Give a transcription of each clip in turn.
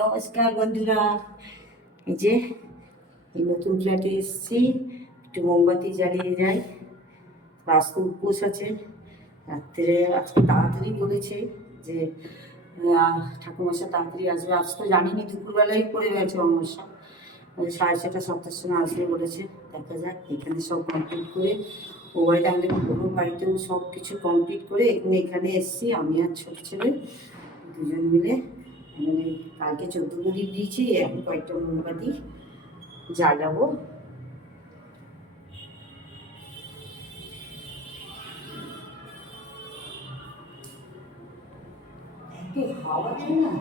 নমস্কার বন্ধুরা, এই যে এই নতুন ফ্ল্যাটে এসেছি। একটু মোমবাতি জ্বালিয়ে যাই। বাস্তু উপোস আছে রাত্রে। আজকে তাড়াতাড়ি বলেছে যে ঠাকুরমশা তাড়াতাড়ি আসবে। আজ তো জানিনি, দুপুরবেলায় পড়ে গেছে অমাবস্যা। 6:30 7টার সময় আসবে বলেছে। দেখা যাক। এখানে সব কমপ্লিট করে মোবাইল আমাদের পুরো বাড়িতেও সব কিছু কমপ্লিট করে এখানে এসেছি। আমি আর ছোট ছেলে দুজন মিলে মানে কালকে 14 প্রদীপ দিয়েছি, এখন কয়েকটা মোমবাতি জ্বালাবো। এত হাওয়া দেয় না।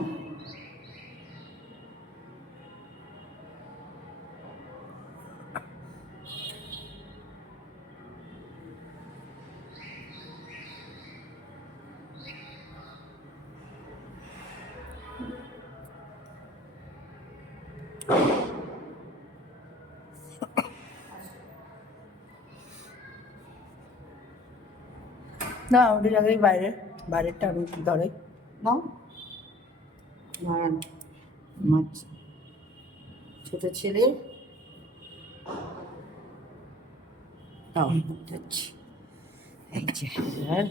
না ওটা জায়গায় বাইরেরটা আমি কি ধরে নাও দাঁড়ান। আমার ছোট ছেলে তাও যাচ্ছি। এই যে আর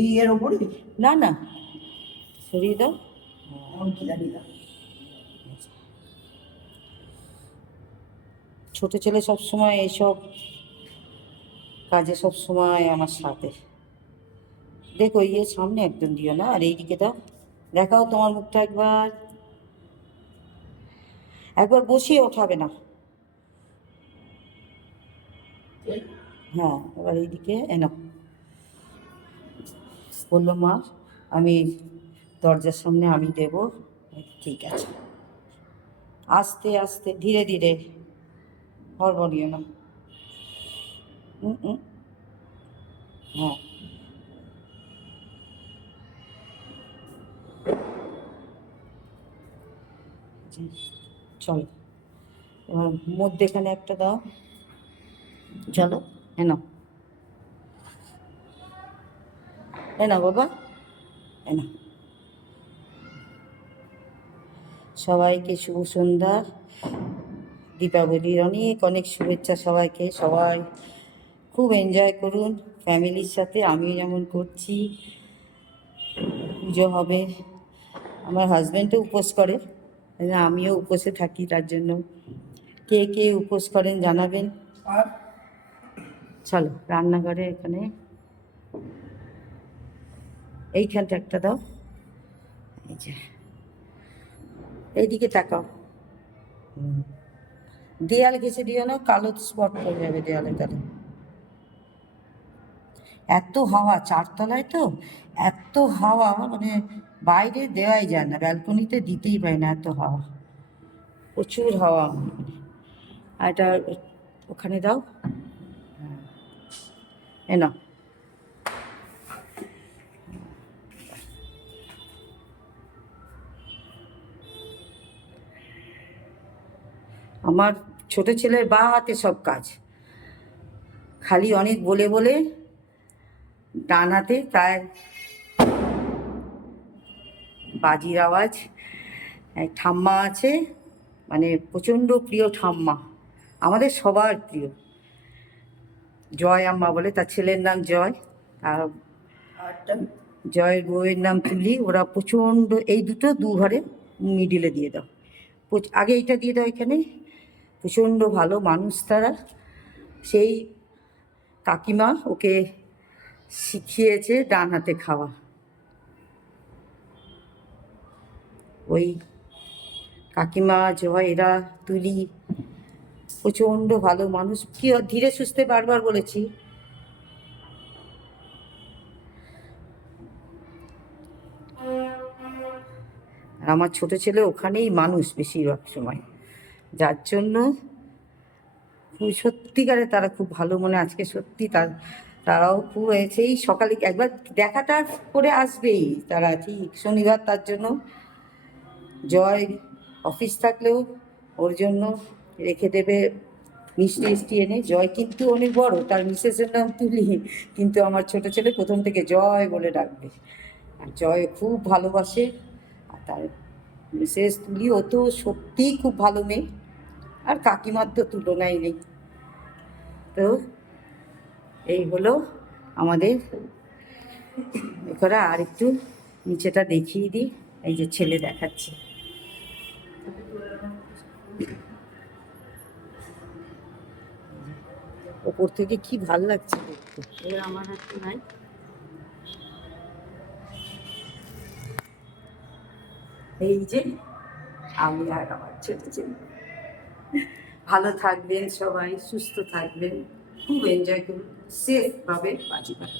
এই এর ওপরে না না, সরিয়ে দাও। আমি কি জানি না। ছোট ছেলে সবসময় এইসব কাজে সবসময় আমার সাথে। দেখো ইয়ে সামনে একদম দিও না, আর এইদিকে দাও। দেখাও তোমার মুখটা একবার। একবার বসিয়ে ওঠাবে না। হ্যাঁ, এবার এইদিকে এনো। বললো মা আমি দরজার সামনে আমি দেব। ঠিক আছে, আস্তে আস্তে ধীরে ধীরে, হড়বড়িও না। হ্যাঁ, চলো এবার মধ্যেখানে একটা দাও। চলো এনো, এনো বাবা, এনো। সবাইকে শুভ সন্ধ্যা, দীপাবলির অনেক অনেক শুভেচ্ছা সবাইকে। সবাই খুব এনজয় করুন ফ্যামিলির সাথে, আমিও যেমন করছি। পুজো হবে, আমার হাজব্যান্ডও উপোস করে, আমিও উপোসে থাকি। তার জন্য কে কে উপোস করেন জানাবেন। আর চলো রান্নাঘরে এখানে এইখানটা একটা দাও। এই যে এইদিকে তাকাও। দেয়াল ঘেঁষে দিও না, কালো স্পট পড়ে যাবে দেয়ালে। তাহলে এত হাওয়া, চারতলায় তো এত হাওয়া, মানে বাইরে দেওয়াই যায় না, ব্যালকনিতে দিতেই পারি না, এত হাওয়া, প্রচুর হাওয়া। আর এটা ওখানে দাও। এ না, আমার ছোট ছেলের বা হাতে সব কাজ, খালি অনেক বলে বলে ডান হাতে তার বাজির আওয়াজ। ঠাম্মা আছে, মানে প্রচণ্ড প্রিয় ঠাম্মা, আমাদের সবার প্রিয়। জয় আম্মা বলে, তার ছেলের নাম জয়, আর আরটা জয়ের বউয়ের নাম তুলি। ওরা প্রচণ্ড, এই দুটো দু ঘরে মিডিলে দিয়ে দাও। আগে এইটা দিয়ে দাও এখানে। প্রচণ্ড ভালো মানুষ তারা। সেই কাকিমা ওকে শিখিয়েছে ডান হাতে খাওয়া। ওই কাকিমা জয় এরা তুলি প্রচণ্ড ভালো মানুষ। কি ধীরে সুস্থে বারবার বলেছি। আর আমার ছোট ছেলে ওখানেই মানুষ বেশিরভাগ সময়, যার জন্য সত্যিকারে তারা খুব ভালো মনে। আজকে সত্যি তারাও খুব সেই সকালে একবার দেখাটা করে আসবেই তারা, ঠিক শনিবার। তার জন্য জয় অফিস থাকলেও ওর জন্য রেখে দেবে মিষ্টি মিষ্টি এনে। জয় কিন্তু অনেক বড়, তার মিসেসের নাম তুলি, কিন্তু আমার ছোট ছেলে প্রথম থেকে জয় বলে ডাকবে। আর জয় খুব ভালোবাসে। আর তার মিসেস তুলি, ও তো সত্যিই খুব ভালো মেয়ে, আর কাকিমার তো তুলনাই নেই। তো এই হলো আমাদের এখানে। আর একটু নিচেটা দেখিয়ে দিই, এই যে ছেলে দেখাচ্ছে। ওপর থেকে কি ভাল লাগছে দেখতে। এবার আমার হাতে নাই। এই যে আমি আর আমার ছোট ছেলে। ভালো থাকবেন সবাই, সুস্থ থাকবেন, খুব এনজয় করুন, সেফভাবে বাজি বাই।